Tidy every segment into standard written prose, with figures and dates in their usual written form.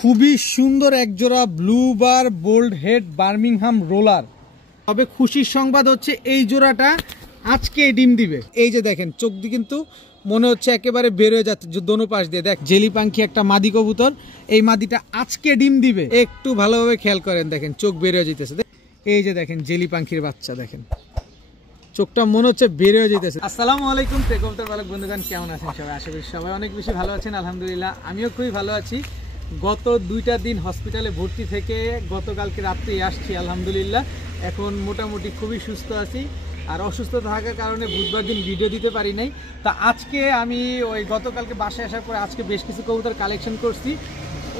খুবই সুন্দর একজোড়া blue bar bold head Birmingham roller. তবে খুশির সংবাদ হচ্ছে এই জোড়াটা আজকে ডিম দিবে। এই যে দেখেন চোখ দিয়ে কিন্তু মনে হচ্ছে একেবারে বের হয়ে যাচ্ছে দোনো পাশ দিয়ে। দেখ জেলি পাখি একটা মাদি কবুতর, এই মাদিটা আজকে ডিম দিবে। একটু ভালোভাবে খেয়াল করেন, দেখেন চোখ বের হয়ে যেতেছে। এই যে দেখেন জেলি পাখির বাচ্চা, দেখেন চোখটা মনে হচ্ছে বের হয়ে যেতেছে। আসসালামু আলাইকুম কবুতর পালক বন্ধুগণ, কেমন আছেন সবাই? আশা করি সবাই অনেক বেশি ভালো আছেন। আলহামদুলিল্লাহ আমিও খুবই ভালো আছি। গত 2টা দিন হসপিটালে ভর্তি থেকে গতকালকে রাত্রে আসছি আলহামদুলিল্লাহ। এখন মোটামুটি খুবই সুস্থ আছি। আর অসুস্থ থাকার কারণে বুধবার দিন ভিডিও দিতে পারি নাই। তা আজকে আমি ওই গতকালকে বাসায় আসার পরে আজকে বেশ কিছু কবুতর কালেকশন করছি,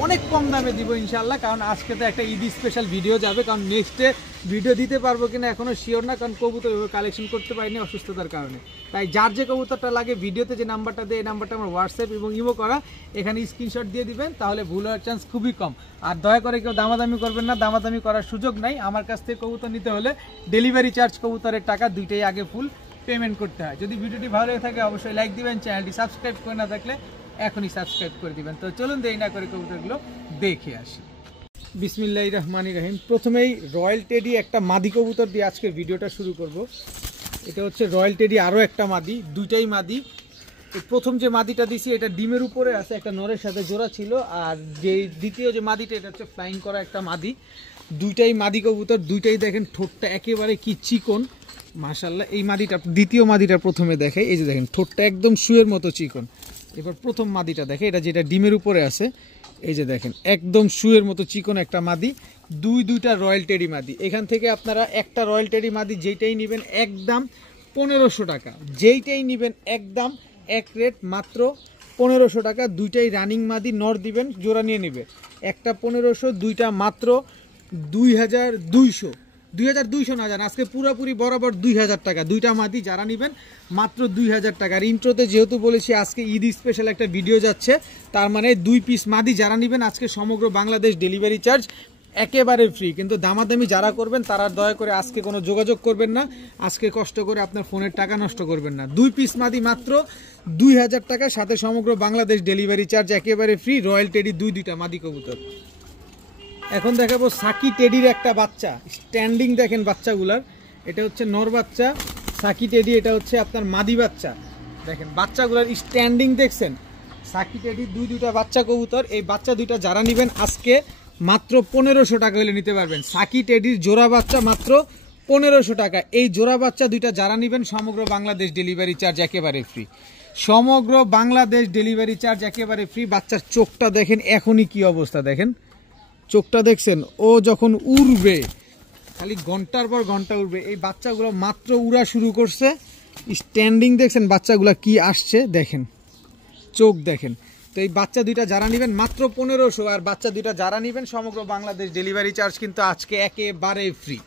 অনেক কম দামে দিব ইনশাল্লাহ। কারণ আজকে তো একটা ঈদ স্পেশাল ভিডিও যাবে, কারণ নেক্সটে ভিডিও দিতে পারবো কিনা এখনও শিওর না, কারণ কবুতর কালেকশন করতে পারিনি অসুস্থতার কারণে। তাই যার যে কবুতরটা লাগে ভিডিওতে যে নাম্বারটা দেয় এই নাম্বারটা আমার হোয়াটসঅ্যাপ এবং ইমো করা, এখানে স্ক্রিনশট দিয়ে দিবেন, তাহলে ভুল হওয়ার চান্স খুবই কম। আর দয়া করে কেউ দামাদামি করবেন না, দামাদামি করার সুযোগ নাই। আমার কাছ থেকে কবুতর নিতে হলে ডেলিভারি চার্জ, কবুতরের টাকা দুইটাই আগে ফুল পেমেন্ট করতে হয়। যদি ভিডিওটি ভালো লেগে থাকে অবশ্যই লাইক দিবেন, চ্যানেলটি সাবস্ক্রাইব করে না থাকলে এখনই সাবস্ক্রাইব করে দিবেন। তো চলুন দেরি না করে কবুতরগুলো দেখে আসি। বিসমিল্লাহির রহমানির রহিম। প্রথমেই রয়্যাল টেডি একটা মাদি কবুতর দিয়ে আজকে ভিডিওটা শুরু করব। এটা হচ্ছে রয়্যাল টেডি, আরও একটা মাদি, দুইটাই মাদি। প্রথম যে মাদিটা দিছি এটা ডিমের উপরে আছে, একটা নরের সাথে জোড়া ছিল। আর যে দ্বিতীয় যে মাদিটা এটা হচ্ছে ফ্লাইং করা একটা মাদি। দুইটাই মাদি কবুতর, দুইটাই দেখেন ঠোঁটটা একেবারে কি চিকন মাশাআল্লাহ। এই মাদিটা দ্বিতীয় মাদিটা প্রথমে দেখে, এই যে দেখেন ঠোঁটটা একদম শুয়ের মতো চিকন। এবার প্রথম মাদিটা দেখে, এটা যেটা ডিমের উপরে আছে, এই যে দেখেন একদম শুয়ের মতো চিকন একটা মাদি। দুইটা রয়্যাল টেডি মাদি। এখান থেকে আপনারা একটা রয়্যাল টেডি মাদি যেইটাই নেবেন একদম 1500 টাকা, যেইটাই নেবেন একদম এক রেট মাত্র 1500 টাকা। দুইটাই রানিং মাদি, নর দিবেন জোড়া নিয়ে নেবে। একটা 1500, দুইটা মাত্র 2200 না জান, আজকে পুরোপুরি বরাবর 2000 টাকা। দুইটা মাদি যারা নেবেন মাত্র 2000 টাকা। আর ইন্ট্রোতে যেহেতু বলেছি আজকে ঈদ স্পেশাল একটা ভিডিও যাচ্ছে, তার মানে 2 পিস মাদি যারা নেবেন আজকে সমগ্র বাংলাদেশ ডেলিভারি চার্জ একেবারে ফ্রি। কিন্তু দামাদামি যারা করবেন তারা দয়া করে আজকে কোনো যোগাযোগ করবেন না, আজকে কষ্ট করে আপনার ফোনের টাকা নষ্ট করবেন না। 2 পিস মাদি মাত্র 2000 টাকা, সাথে সমগ্র বাংলাদেশ ডেলিভারি চার্জ একেবারে ফ্রি। রয়্যাল টেডি দুইটা মাদি কবুতর। এখন দেখাবো সাকি টেডির একটা বাচ্চা। স্ট্যান্ডিং দেখেন বাচ্চাগুলার, এটা হচ্ছে নর বাচ্চা সাকি টেডি, এটা হচ্ছে আপনার মাদি বাচ্চা। দেখেন বাচ্চাগুলার স্ট্যান্ডিং দেখছেন। সাকি টেডি দুইটা বাচ্চা কবুতর। এই বাচ্চা দুইটা যারা নেবেন আজকে মাত্র 1500 টাকা হলে নিতে পারবেন। সাকি টেডির জোড়া বাচ্চা মাত্র 1500 টাকা। এই জোড়া বাচ্চা দুইটা যারা নেবেন সমগ্র বাংলাদেশ ডেলিভারি চার্জ একেবারে ফ্রি। সমগ্র বাংলাদেশ ডেলিভারি চার্জ একেবারে ফ্রি। বাচ্চার চোখটা দেখেন এখনই কি অবস্থা, দেখেন চোখটা দেখছেন। ও যখন উড়বে খালি ঘন্টার পর ঘন্টা উড়বে। এই বাচ্চাগুলো মাত্র উড়া শুরু করছে। স্ট্যান্ডিং দেখছেন বাচ্চাগুলো কি আসছে, দেখেন চোখ দেখেন। তো এই বাচ্চা দুইটা যারা নেবেন মাত্র 1500, আর বাচ্চা দুইটা যারা নেবেন সমগ্র বাংলাদেশ ডেলিভারি চার্জ কিন্তু আজকে একেবারে ফ্রি।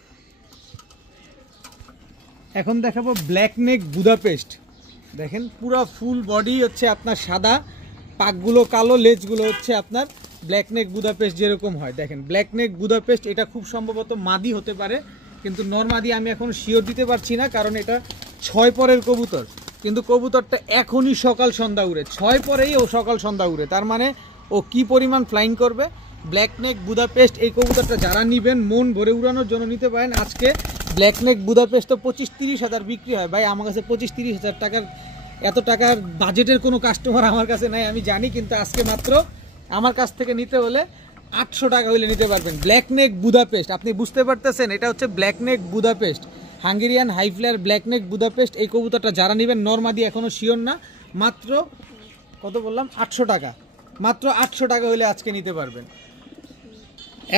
এখন দেখাবো ব্ল্যাক নেক বুদাপেস্ট। দেখেন পুরো ফুল বডি হচ্ছে আপনার সাদা, পাকগুলো কালো, লেজগুলো হচ্ছে আপনার ব্ল্যাক নেক বুদাপেস্ট যেরকম হয়। দেখেন ব্ল্যাক নেক বুদাপেস্ট, এটা খুব সম্ভবত মাদি হতে পারে, কিন্তু নর মাদি আমি এখন শিওর দিতে পারছি না, কারণ এটা 6 পরের কবুতর। কিন্তু কবুতরটা এখনই সকাল সন্ধ্যা উড়ে, 6 পরেই ও সকাল সন্ধ্যা উড়ে, তার মানে ও কি পরিমাণ ফ্লাইং করবে। ব্ল্যাক নেক বুদাপেস্ট এই কবুতরটা যারা নেবেন মন ভরে উড়ানোর জন্য নিতে পারেন। আজকে ব্ল্যাক নেক বুদাপেস্ট তো 25-30 হাজার বিক্রি হয় ভাই, আমার কাছে 25-30 হাজার টাকার এত টাকার বাজেটের কোনো কাস্টমার আমার কাছে নাই আমি জানি, কিন্তু আজকে মাত্র আমার কাছ থেকে নিতে হলে 800 টাকা হলে নিতে পারবেন। ব্ল্যাক নেক বুদাপেস্ট, আপনি বুঝতে পারতেছেন এটা হচ্ছে black neck Budapest, Hungarian high flyer black neck Budapest. এই কবুতরটা যারা নেবেন নরমাদি এখনও শিওর না, মাত্র কত বললাম 800 টাকা, মাত্র 800 টাকা হলে আজকে নিতে পারবেন।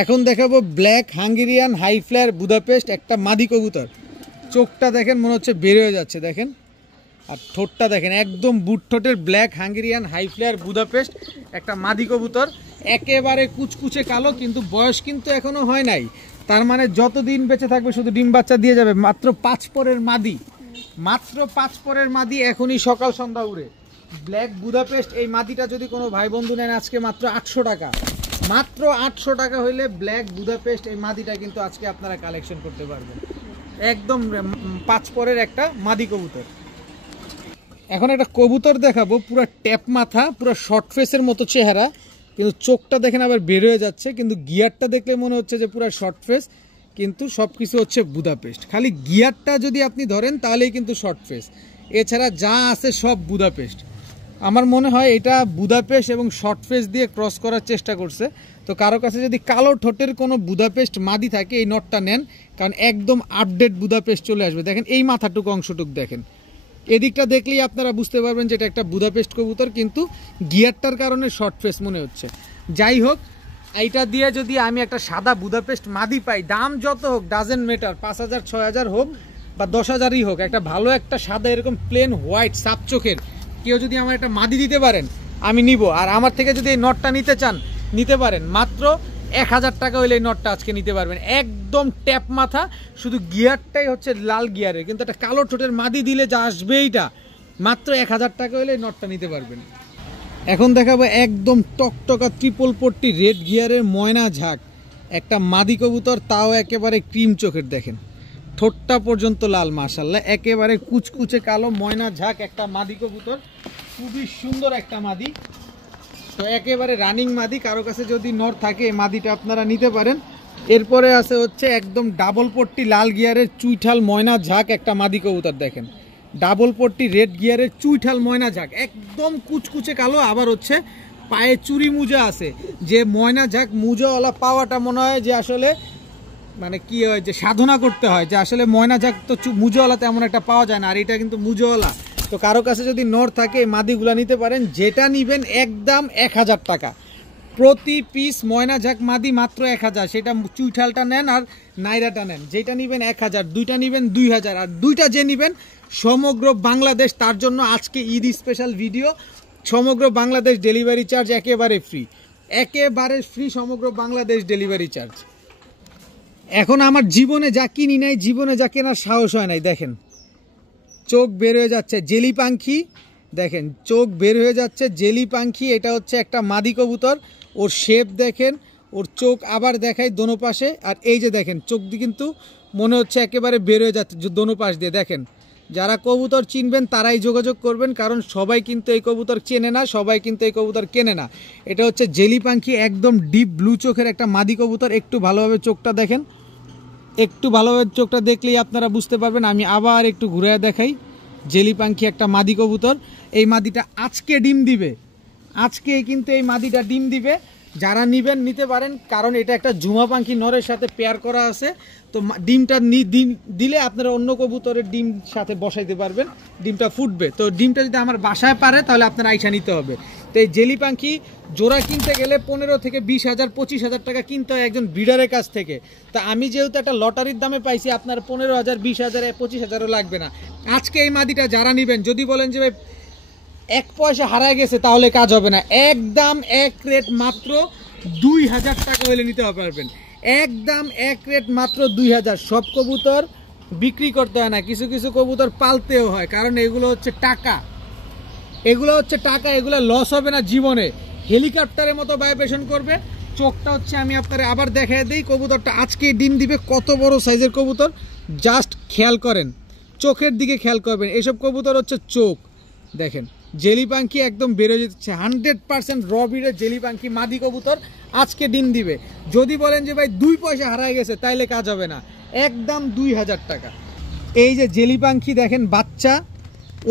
এখন দেখাবো black Hungarian high flyer Budapest একটা মাদি কবুতর। চোখটা দেখেন মনে হচ্ছে বের হয়ে যাচ্ছে, দেখেন। আর ঠোঁটটা দেখেন একদম বুট ঠোঁটের black Hungarian high flyer Budapest একটা মাদি কবুতর, একেবারে কুচকুচে কালো, কিন্তু বয়স কিন্তু এখনো হয় নাই, তার মানে যতদিন বেঁচে থাকবে শুধু ডিম বাচ্চা দিয়ে যাবে। মাত্র 5 পরের মাদি, মাত্র 5 পরের মাদি, এখনই সকাল সন্ধ্যা উড়ে। ব্ল্যাক বুদাপেস্ট এই মাদিটা যদি কোনো ভাই বন্ধু নেন আজকে মাত্র 800 টাকা, মাত্র 800 টাকা হইলে ব্ল্যাক বুদাপেস্ট এই মাদিটা কিন্তু আজকে আপনারা কালেকশন করতে পারবেন। একদম 5 পরের একটা মাদি কবুতর। এখন একটা কবুতর দেখাবো পুরো ট্যাপ মাথা, পুরো শর্ট ফেসের মতো চেহারা, কিন্তু চোখটা দেখেন আবার বের হয়ে যাচ্ছে, কিন্তু গিয়ারটা দেখলে মনে হচ্ছে যে পুরো শর্ট ফেস, কিন্তু সব কিছু হচ্ছে বুদাপেস্ট। খালি গিয়ারটা যদি আপনি ধরেন তাহলেই কিন্তু শর্ট ফেস, এছাড়া যা আছে সব বুদাপেস্ট। আমার মনে হয় এটা বুদাপেস্ট এবং শর্ট ফেস দিয়ে ক্রস করার চেষ্টা করছে। তো কারো কাছে যদি কালো ঠোঁটের কোনো বুদাপেস্ট মাদি থাকে এই নটটা নেন, কারণ একদম আপডেট বুদাপেস্ট চলে আসবে। দেখেন এই মাথাটুকু অংশটুকু দেখেন, এদিকটা দেখলেই আপনারা বুঝতে পারবেন যে এটা একটা বুদাপেস্ট কবুতর, কিন্তু গিয়ারটার কারণে শর্ট ফেস মনে হচ্ছে। যাই হোক, এইটা দিয়ে যদি আমি একটা সাদা বুদাপেস্ট মাদি পাই, দাম যত হোক ডাজেন্ট ম্যাটার, 5,000 6,000 হোক বা 10,000ই হোক, একটা ভালো একটা সাদা এরকম প্লেন হোয়াইট সাপ চোখের কেউ যদি আমার একটা মাদি দিতে পারেন আমি নিব। আর আমার থেকে যদি এই নটটা নিতে চান নিতে পারেন, মাত্র 1,000 টাকা হইলে এই নটটা আজকে নিতে পারবেন, একদম ট্যাপ মাথা, শুধু গিয়ারটাই হচ্ছে লাল গিয়ারের, কিন্তু একটা কালো ঠোঁটের মাদি দিলে যা আসবে এইটা, মাত্র 1,000 টাকা হইলে এই নটটা নিতে পারবেন। এখন দেখাবো একদম টকটকা ট্রিপল পট্টি রেড গিয়ারের ময়না ঝাঁক একটা মাদি কবুতর, তাও একেবারে ক্রিম চোখের। দেখেন ঠোঁটটা পর্যন্ত লাল, মাশাআল্লাহ, একেবারে কুচকুচে কালো ময়না ঝাঁক একটা মাদি কবুতর, খুবই সুন্দর একটা মাদি। তো একেবারে রানিং মাদি, কারো কাছে যদি নর থাকে এই মাদিটা আপনারা নিতে পারেন। এরপরে আছে হচ্ছে একদম ডাবল পট্টি লাল গিয়ারের চুইঠাল ময়না ঝাঁক একটা মাদি কবুতর। দেখেন ডাবল পট্টি রেড গিয়ারের চুইঠাল ময়না ঝাঁক, একদম কুচকুচে কালো, আবার হচ্ছে পায়ে চুরি মুজা আছে। যে ময়না ঝাঁক মুজাওয়ালা পাওয়াটা মনে হয় যে আসলে মানে কি হয়, যে সাধনা করতে হয়, যে আসলে ময়না ঝাঁক তো মুজাওয়ালা তেমন একটা পাওয়া যায় না, আর এটা কিন্তু মুজাওয়ালা। তো কারো কাছে যদি নর থাকে এই মাদিগুলা নিতে পারেন, যেটা নিবেন একদম 1,000 টাকা প্রতি পিস। ময়না ঝাঁক মাদি মাত্র 1,000, সেটা চুইঠালটা নেন আর নাইরাটা নেন, যেটা নিবেন 1,000, দুইটা নিবেন 2,000, আর দুইটা যে নিবেন সমগ্র বাংলাদেশ, তার জন্য আজকে ঈদ স্পেশাল ভিডিও। সমগ্র বাংলাদেশ ডেলিভারি চার্জ একেবারে ফ্রি, একেবারে ফ্রি, সমগ্র বাংলাদেশ ডেলিভারি চার্জ। এখন আমার জীবনে যা কিনি নাই, জীবনে যা কেনার সাহস হয় নাই। দেখেন চোখ বের হয়ে যাচ্ছে জেলি পাখি, দেখেন চোখ বের হয়ে যাচ্ছে জেলি পাখি, এটা হচ্ছে একটা মাদি কবুতর। ওর শেপ দেখেন, ওর চোখ আবার দেখায় দোনো পাশে, আর এই যে দেখেন চোখ দিয়ে কিন্তু মনে হচ্ছে একেবারে বের হয়ে যাচ্ছে দোনো পাশ দিয়ে। দেখেন যারা কবুতর চিনবেন তারাই যোগাযোগ করবেন, কারণ সবাই কিন্তু এই কবুতর চেনে না, সবাই কিন্তু এই কবুতর কেনে না। এটা হচ্ছে জেলি পাখি, একদম ডিপ ব্লু চোখের একটা মাদি কবুতর। একটু ভালোভাবে চোখটা দেখেন, একটু ভালোভাবে চোখটা দেখলেই আপনারা বুঝতে পারবেন। আমি আবার একটু ঘুরে দেখাই, জেলি পাখি একটা মাদি কবুতর। এই মাদিটা আজকে ডিম দিবে, আজকে কিন্তু এই মাদিটা ডিম দিবে। যারা নিবেন নিতে পারেন, কারণ এটা একটা ঝুমা পাখি নরের সাথে পেয়ার করা আছে। তো ডিমটা দিলে আপনারা অন্য কবুতরের ডিম সাথে বসাইতে পারবেন, ডিমটা ফুটবে। তো ডিমটা যদি আমার বাসায় পারে তাহলে আপনার আইসা নিতে হবে। তো এই জেলি পাখি জোড়া কিনতে গেলে 15 থেকে 20,000 25,000 টাকা কিনতে হয় একজন ব্রিডারের কাছ থেকে। তা আমি যেহেতু একটা লটারির দামে পাইছি, আপনার 15,000 20,000 25,000ও লাগবে না। আজকে এই মাদিটা যারা নিবেন, যদি বলেন যে ভাই 1 পয়সা হারায় গেছে তাহলে কাজ হবে না, একদম এক রেট মাত্র 2,000 টাকা হলে নিতে পারবেন, একদম এক রেট মাত্র 2,000। সব কবুতর বিক্রি করতে হয় না, কিছু কিছু কবুতর পালতেও হয়, কারণ এগুলো হচ্ছে টাকা, এগুলো হচ্ছে টাকা, এগুলো লস হবে না জীবনে। হেলিকপ্টারের মতো ভাইব্রেশন করবে। চোখটা হচ্ছে আমি আপনারা আবার দেখাই দিই, কবুতরটা আজকে ডিম দিবে, কত বড় সাইজের কবুতর, জাস্ট খেয়াল করেন, চোখের দিকে খেয়াল করবেন। এসব কবুতর হচ্ছে চোখ দেখেন। জেলি পাখি একদম বেরো যাচ্ছে, 100% র ব্রিডের জেলি পাখি মাদি কবুতর আজকে ডিম দিবে। যদি বলেন যে ভাই 2 পয়সা হারায় গেছে তাইলে কাজ হবে না, একদম 2,000 টাকা। এই যে জেলি পাখি দেখেন বাচ্চা,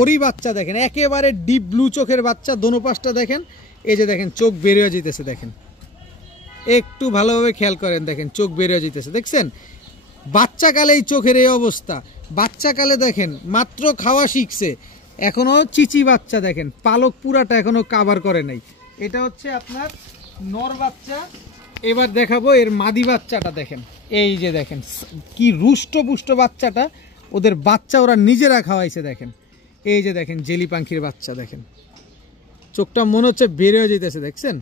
ওরই বাচ্চা দেখেন, একেবারে ডিপ ব্লু চোখের বাচ্চা, দোনো পাশটা দেখেন। এই যে দেখেন চোখ বের হয়ে যেতেছে, দেখেন একটু ভালোভাবে খেয়াল করেন, দেখেন চোখ বের হয়ে যেতেছে, দেখছেন বাচ্চাকালে এই চোখের এই অবস্থা। বাচ্চাকালে দেখেন মাত্র খাওয়া শিখছে, এখনো চিচি বাচ্চা, দেখেন পালক পুরাটা এখনো কাভার করে নাই। এটা হচ্ছে আপনার নর বাচ্চা। এবার দেখাবো এর মাদি বাচ্চাটা, দেখেন এই যে দেখেন কি রুষ্টপুষ্ট বাচ্চাটা, ওদের বাচ্চা ওরা নিজেরা খাওয়াইছে। দেখেন এই যে দেখেন জেলি পাখির বাচ্চা, দেখেন চোখটা মনে হচ্ছে বের হয়ে যেতেছে, দেখছেন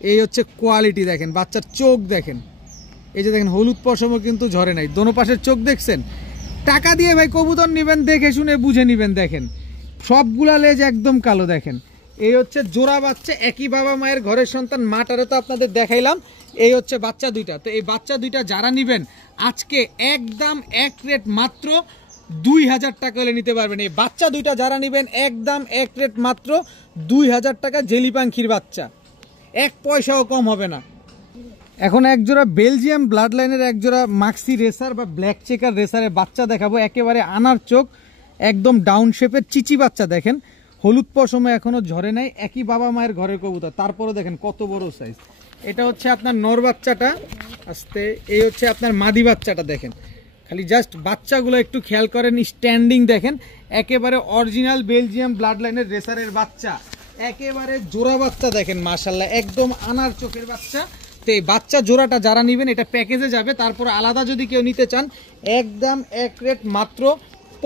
এই হচ্ছে কোয়ালিটি। দেখেন বাচ্চার চোখ দেখেন, এই যে দেখেন হলুদ পশমও কিন্তু ঝরে নাই, দোনো পাশের চোখ দেখছেন। টাকা দিয়ে ভাই কবুতর নেবেন, দেখে শুনে বুঝে নেবেন। দেখেন সবগুলা লেজ একদম কালো, দেখেন এই হচ্ছে জোড়া বাচ্চা, একই বাবা মায়ের ঘরের সন্তান। মাটারে তো আপনাদের দেখাইলাম, এই হচ্ছে বাচ্চা দুইটা। তো এই বাচ্চা দুইটা যারা নেবেন আজকে একদম এক রেট মাত্র 2,000 টাকা হলে নিতে পারবেন। এই বাচ্চা দুইটা যারা নেবেন একদম এক রেট মাত্র 2,000 টাকা, জেলি পাখির বাচ্চা। এক পয়সাও কম হবে না। এখন একজোড়া বেলজিয়াম ব্লাড লাইনের একজোড়া মাক্সি রেসার বা ব্ল্যাক চেকার রেসারের বাচ্চা দেখাবো, একেবারে আনার চোখ, একদম ডাউন শেপের চিচি বাচ্চা। দেখেন হলুদ পশমে এখনো ঝরে নাই, একই বাবা মায়ের ঘরের কবুতর, তারপরে দেখেন কত বড় সাইজ। এটা হচ্ছে আপনার নর বাচ্চাটা, আস্তে এই হচ্ছে আপনার মাদি বাচ্চাটা। দেখেন খালি জাস্ট বাচ্চাগুলো একটু খেয়াল করেন, স্ট্যান্ডিং দেখেন, একেবারে অরিজিনাল বেলজিয়াম ব্লাড লাইনের রেসারের বাচ্চা, একেবারে জোড়া বাচ্চা। দেখেন মাশাআল্লাহ একদম আনার চোখের বাচ্চা। তো এই বাচ্চা জোড়াটা যারা নেবেন এটা প্যাকেজে যাবে, তারপর আলাদা যদি কেউ নিতে চান একদম এক রেট মাত্র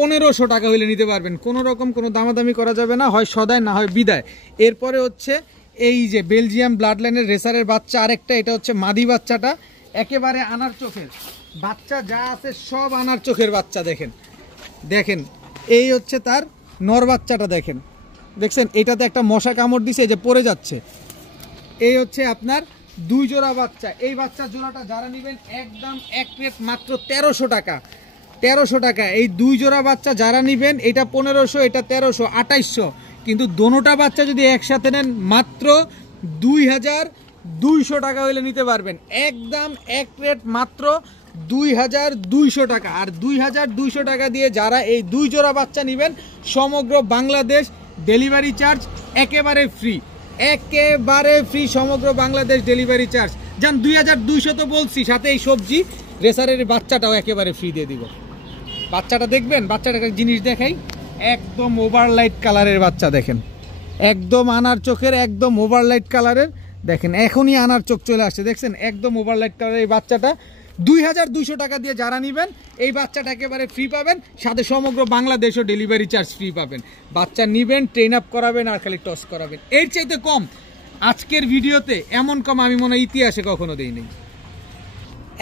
1500 টাকা হইলে নিতে পারবেন। কোনো রকম কোনো দামাদামি করা যাবে না, হয় সদায় না হয় বিদায়। এরপরে হচ্ছে এই যে বেলজিয়াম ব্লাড লাইনের রেসারের বাচ্চা আরেকটা, এটা হচ্ছে মাদি বাচ্চাটা, একেবারে আনার চোখের বাচ্চা, যা আছে সব আনার চোখের বাচ্চা। দেখেন দেখেন এই হচ্ছে তার নর বাচ্চাটা। দেখেন দেখছেন এটাতে একটা মশা কামড় দিছে, এই যে পড়ে যাচ্ছে। এই হচ্ছে আপনার 2 জোড়া বাচ্চা। এই বাচ্চা জোড়াটা যারা নেবেন একদম এক রেট মাত্র 1300 টাকা। 1300 টাকা এই 2 জোড়া বাচ্চা যারা নেবেন, এটা 1500, এটা 1300, 2800। কিন্তু দোনোটা বাচ্চা যদি একসাথে নেন মাত্র 2200 টাকা হইলে নিতে পারবেন। একদম এক রেট মাত্র 2200 টাকা। আর 2200 টাকা দিয়ে যারা এই 2 জোড়া বাচ্চা নেবেন, সমগ্র বাংলাদেশ ডেলিভারি চার্জ একেবারে ফ্রি, একেবারে ফ্রি, সমগ্র বাংলাদেশ ডেলিভারি চার্জ। যান 2200 তো বলছি, সাথে এই সবজি রেসারের বাচ্চাটাও একেবারে ফ্রি দিয়ে দিব। বাচ্চাটা দেখবেন, বাচ্চাটাকে জিনিস দেখাই, একদম ওভারলাইট কালারের বাচ্চা। দেখেন একদম আনার চোখের, একদম ওভারলাইট কালারের। দেখেন এখনই আনার চোখ চলে আসছে, দেখছেন একদম ওভারলাইট কালারের এই বাচ্চাটা। 2200 টাকা দিয়ে যারা নেবেন এই বাচ্চাটা একেবারে ফ্রি পাবেন, সাথে সমগ্র বাংলাদেশও ডেলিভারি চার্জ ফ্রি পাবেন। বাচ্চা নেবেন, ট্রেন আপ করাবেন আর খালি টস করাবেন। এর চাইতে কম আজকের ভিডিওতে এমন কম আমি মনে হয় ইতিহাসে কখনো দেইনি।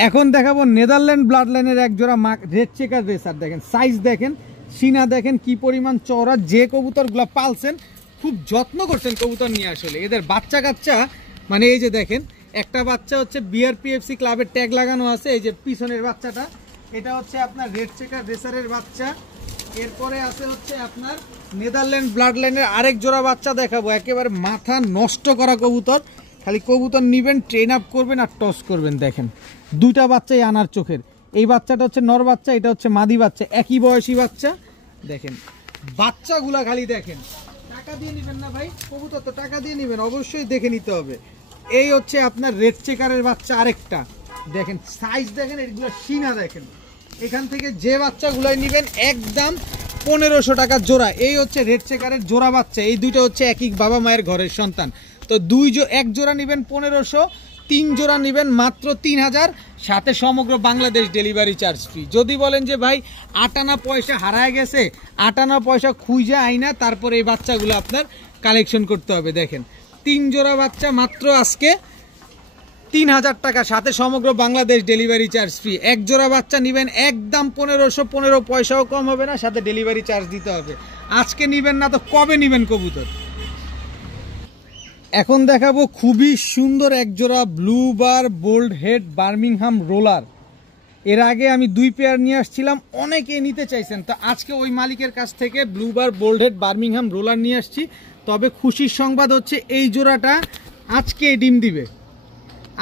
এখন দেখাবো নেদারল্যান্ড ব্লাড লাইনের এক জোড়া রেড চেকার রেসার। দেখেন সাইজ দেখেন, সিনা দেখেন কি পরিমাণ চওড়া। যে কবুতরগুলো পালছেন খুব যত্ন করছেন কবুতর নিয়ে, আসলে এদের বাচ্চা কাচ্চা মানে এই যে দেখেন একটা বাচ্চা হচ্ছে বিআরপিএফসি ক্লাবের ট্যাগ লাগানো আছে, এই যে পিছনের বাচ্চাটা, এটা হচ্ছে আপনার রেড চেকার রেসারের বাচ্চা। এরপরে আছে হচ্ছে আপনার নেদারল্যান্ড ব্লাড লাইনের আরেক জোড়া বাচ্চা দেখাবো, একেবারে মাথা নষ্ট করা কবুতর। খালি কবুতর নিবেন, ট্রেন আপ করবেন আর টস করবেন। দেখেন দুইটা বাচ্চাই আনার চোখের। এই বাচ্চাটা হচ্ছে নর বাচ্চা, এটা হচ্ছে মাদি বাচ্চা, একই বয়সী বাচ্চা। দেখেন বাচ্চাগুলা খালি দেখেন। টাকা দিয়ে নেবেন না ভাই, কবুতর তো টাকা দিয়ে নেবেন, অবশ্যই দেখে নিতে হবে। এই হচ্ছে আপনার রেড চেকারের বাচ্চা আরেকটা। দেখেন সাইজ দেখেন, এগুলো সিনা দেখেন। এখান থেকে যে বাচ্চাগুলাই নেবেন একদম 1500 টাকা জোড়া। এই হচ্ছে রেড চেকারের জোড়া বাচ্চা, এই দুইটা হচ্ছে একই বাবা মায়ের ঘরের সন্তান। তো এক জোড়া নেবেন 1500, 3 জোড়া নেবেন মাত্র 3000, সাথে সমগ্র বাংলাদেশ ডেলিভারি চার্জ ফ্রি। যদি বলেন যে ভাই 8 আনা পয়সা হারায় গেছে, 8 আনা পয়সা খুঁজে আইনা তারপরে এই বাচ্চাগুলো আপনার কালেকশন করতে হবে। দেখেন 3 জোড়া বাচ্চা মাত্র আজকে 3000 টাকা, সাথে সমগ্র বাংলাদেশ ডেলিভারি চার্জ ফ্রি। এক জোড়া বাচ্চা নেবেন একদম 1500, 15 পয়সাও কম হবে না, সাথে ডেলিভারি চার্জ দিতে হবে। আজকে নেবেন না তো কবে নেবেন কবুতর? এখন দেখাবো খুবই সুন্দর এক জোড়া blue bar bold head Birmingham roller. এর আগে আমি 2 পেয়ার নিয়ে আসছিলাম, অনেকে নিতে চাইছেন, তো আজকে ওই মালিকের কাছ থেকে blue bar bold head Birmingham roller নিয়ে আসছি। তবে খুশির সংবাদ হচ্ছে এই জোড়াটা আজকে ডিম দিবে,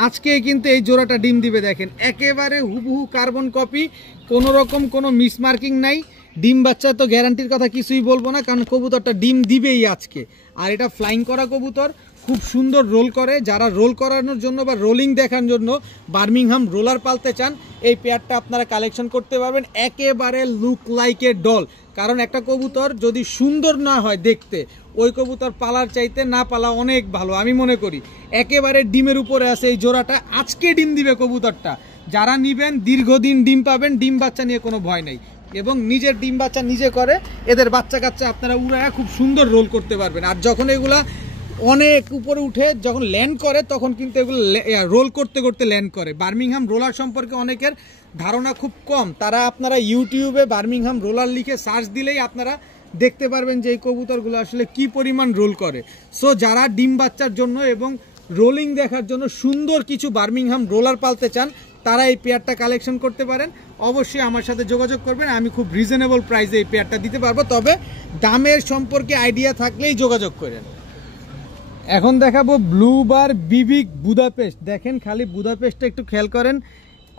আজকে কিন্তু এই জোড়াটা ডিম দিবে। দেখেন একেবারে হুবহু কার্বন কপি, কোনো রকম কোনো মিসমার্কিং নাই। ডিম বাচ্চা তো গ্যারান্টির কথা কিছুই বলবো না, কারণ কবুতরটা ডিম দিবেই আজকে। আর এটা ফ্লাইং করা কবুতর, খুব সুন্দর রোল করে। যারা রোল করানোর জন্য বা রোলিং দেখার জন্য বার্মিংহাম রোলার পালতে চান, এই পেয়ারটা আপনারা কালেকশন করতে পারবেন। একেবারে লুক লাইক এ ডল, কারণ একটা কবুতর যদি সুন্দর না হয় দেখতে, ওই কবুতর পালার চাইতে না পালা অনেক ভালো আমি মনে করি। একেবারে ডিমের উপরে আছে এই জোড়াটা, আজকে ডিম দিবে কবুতরটা। যারা নিবেন দীর্ঘদিন ডিম পাবেন, ডিম বাচ্চা নিয়ে কোনো ভয় নেই, এবং নিজের ডিম বাচ্চা নিজে করে। এদের বাচ্চা কাচ্চা আপনারা উড়ায় খুব সুন্দর রোল করতে পারবেন। আর যখন এগুলা অনেক উপরে উঠে যখন ল্যান্ড করে, তখন কিন্তু এগুলো রোল করতে করতে ল্যান্ড করে। বার্মিংহাম রোলার সম্পর্কে অনেকের ধারণা খুব কম, তারা আপনারা ইউটিউবে বার্মিংহাম রোলার লিখে সার্চ দিলেই আপনারা দেখতে পারবেন যে এই কবুতরগুলো আসলে কি পরিমাণ রোল করে। সো যারা ডিম বাচ্চার জন্য এবং রোলিং দেখার জন্য সুন্দর কিছু বার্মিংহাম রোলার পালতে চান, তারা এই পেয়ারটা কালেকশন করতে পারেন। অবশ্যই আমার সাথে যোগাযোগ করবেন, আমি খুব রিজনেবল প্রাইসে এই পেয়ারটা দিতে পারবো। তবে দামের সম্পর্কে আইডিয়া থাকলেই যোগাযোগ করেন। এখন দেখাবো ব্লু বার বিবিক বুদাপেস্ট। দেখেন খালি বুদাপেস্টটা একটু খেয়াল করেন,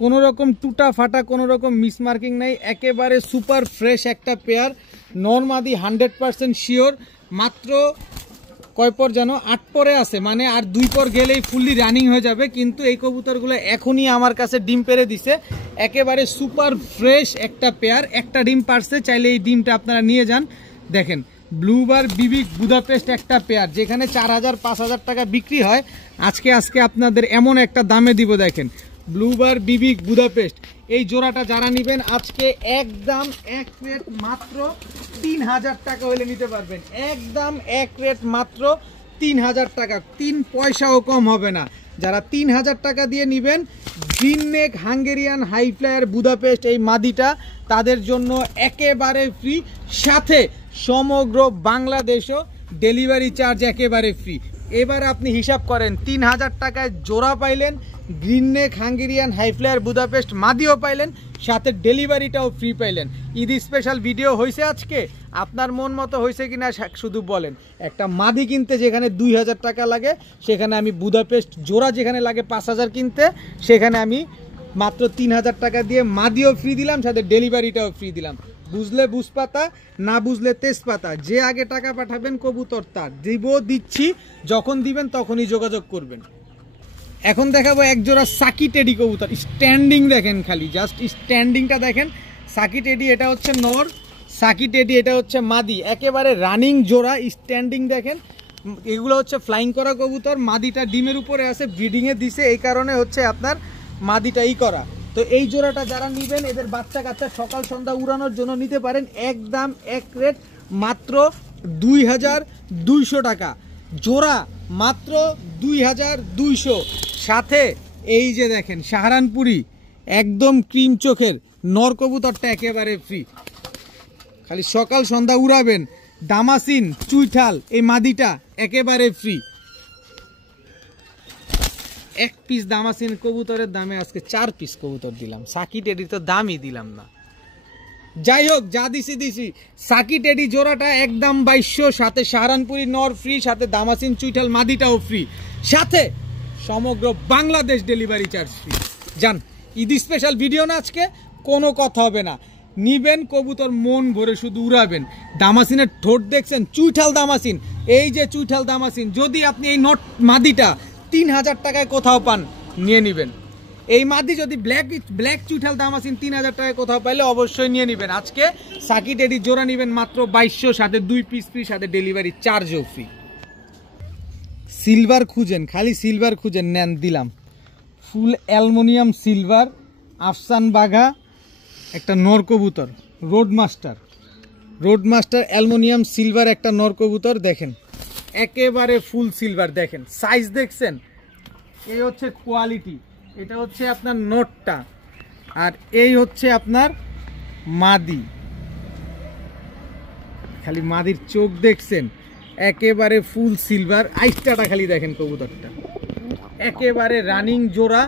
কোনো রকম টুটা ফাটা কোনো রকম মিসমার্কিং নাই, একেবারে সুপার ফ্রেশ একটা পেয়ার, নরমাদি 100% শিওর। মাত্র কয় পর যেন 8 পরে আছে, মানে আর 2 পর গেলেই ফুললি রানিং হয়ে যাবে। কিন্তু এই কবুতরগুলো এখনই আমার কাছে ডিম পেড়ে দিছে, একেবারে সুপার ফ্রেশ একটা পেয়ার, একটা ডিম পারছে, চাইলে এই ডিমটা আপনারা নিয়ে যান। দেখেন ব্লু বার বিবিক বুদাপেস্ট একটা পেয়ার, যেখানে 4000-5000 টাকা বিক্রি হয়, আজকে আপনাদের এমন একটা দামে দিব। দেখেন ব্লু বার বিবিক বুদাপেস্ট, এই জোড়াটা যারা নেবেন আজকে একদম এক রেট মাত্র 3000 টাকা হলে নিতে পারবেন। একদম এক রেট মাত্র 3000 টাকা, 3 পয়সাও কম হবে না। যারা 3000 টাকা দিয়ে নেবেন green neck Hungarian high flyer Budapest এই মাদিটা, তাদের জন্য একেবারে ফ্রি, সাথে সমগ্র বাংলাদেশও ডেলিভারি চার্জ একেবারে ফ্রি। এবার আপনি হিসাব করেন, 3000 টাকায় জোড়া পাইলেন, green neck Hungarian high flyer Budapest মাদিও পাইলেন, সাথে ডেলিভারিটাও ফ্রি পাইলেন। ঈদ স্পেশাল ভিডিও হয়েছে আজকে, আপনার মন মতো হয়েছে কিনা শুধু বলেন। একটা মাদি কিনতে যেখানে 2000 টাকা লাগে, সেখানে আমি বুদাপেস্ট জোড়া যেখানে লাগে 5000 কিনতে, সেখানে আমি মাত্র 3000 টাকা দিয়ে মাদিও ফ্রি দিলাম, সাথে ডেলিভারিটাও ফ্রি দিলাম। বুঝলে বুঝপাতা, না বুঝলে তেজপাতা। যে আগে টাকা পাঠাবেন কবুতর তার, দিচ্ছি, যখন দিবেন তখনই যোগাযোগ করবেন। এখন দেখাবো এক জোড়া সাকি টেডি কবুতর, স্ট্যান্ডিং দেখেন, খালি জাস্ট স্ট্যান্ডিংটা দেখেন। সাকি টেডি এটা হচ্ছে নর, সাকি টেডি এটা হচ্ছে মাদি, একেবারে রানিং জোড়া, স্ট্যান্ডিং দেখেন। এগুলো হচ্ছে ফ্লাইং করা কবুতর, মাদিটা ডিমের উপরে আছে, ব্রিডিংয়ে দিছে, এই কারণে হচ্ছে আপনার মাদিটা করা। তো এই জোড়াটা যারা নেবেন, এদের বাচ্চা কাচ্চা সকাল সন্ধ্যা উড়ানোর জন্য নিতে পারেন। একদম এক রেট মাত্র 2200 টাকা জোড়া, মাত্র 2200। সাথে এই যে দেখেন সাহারানপুরি একদম ক্রিম চোখের নর কবুতরটা একেবারে ফ্রি, খালি সকাল সন্ধ্যা উড়াবেন। দামাসিন চুইঠাল এই মাদিটা একেবারে ফ্রি। এক পিস দামাসিন কবুতরের দামে আজকে 4 পিস কবুতর দিলাম, সাকি টেডির তো দামই দিলাম না। যাই হোক, যা দিছি। সাকি টেডি জোড়াটা একদম 2200, সাথে সাহারানপুরি নর ফ্রি, সাথে দামাসিন চুইঠাল মাদিটাও ফ্রি, সাথে সমগ্র বাংলাদেশ ডেলিভারি চার্জ ফ্রি। যান, ঈদ স্পেশাল ভিডিও না আজকে, কোনো কথা হবে না, নিবেন কবুতর মন ভরে শুধু উড়াবেন। দামাসিনের ঠোঁট দেখছেন, চুইঠাল দামাসিন, এই যে চুইঠাল দামাসিন, যদি আপনি এই নট মাদিটা 3000 টাকায় কোথাও পান, নিয়ে নেবেন। এই মাদি যদি ব্ল্যাক চুইঠাল দামাসিন 3000 টাকায় কোথাও পাইলে অবশ্যই নিয়ে নেবেন। আজকে সাকি টেডি জোড়া নেবেন মাত্র 2200, সাথে 2 পিস ফ্রি, সাথে ডেলিভারি চার্জও ফ্রি। সিলভার খুঁজেন, খালি সিলভার খুঁজেন, নেন দিলাম। ফুল অ্যালুমিনিয়াম সিলভার আফসান বাঘা একটা নর কবুতর, রোড মাস্টার অ্যালুমিনিয়াম সিলভার একটা নর কবুতর। দেখেন একেবারে ফুল সিলভার, দেখেন সাইজ দেখছেন, এই হচ্ছে কোয়ালিটি। এটা হচ্ছে আপনার নটটা, আর এই হচ্ছে আপনার মাদি। খালি মাদির চোখ দেখছেন, একেবারে ফুল সিলভার। আইসটাটা খালি দেখেন কবুতরটা, একেবারে রানিং জোড়া।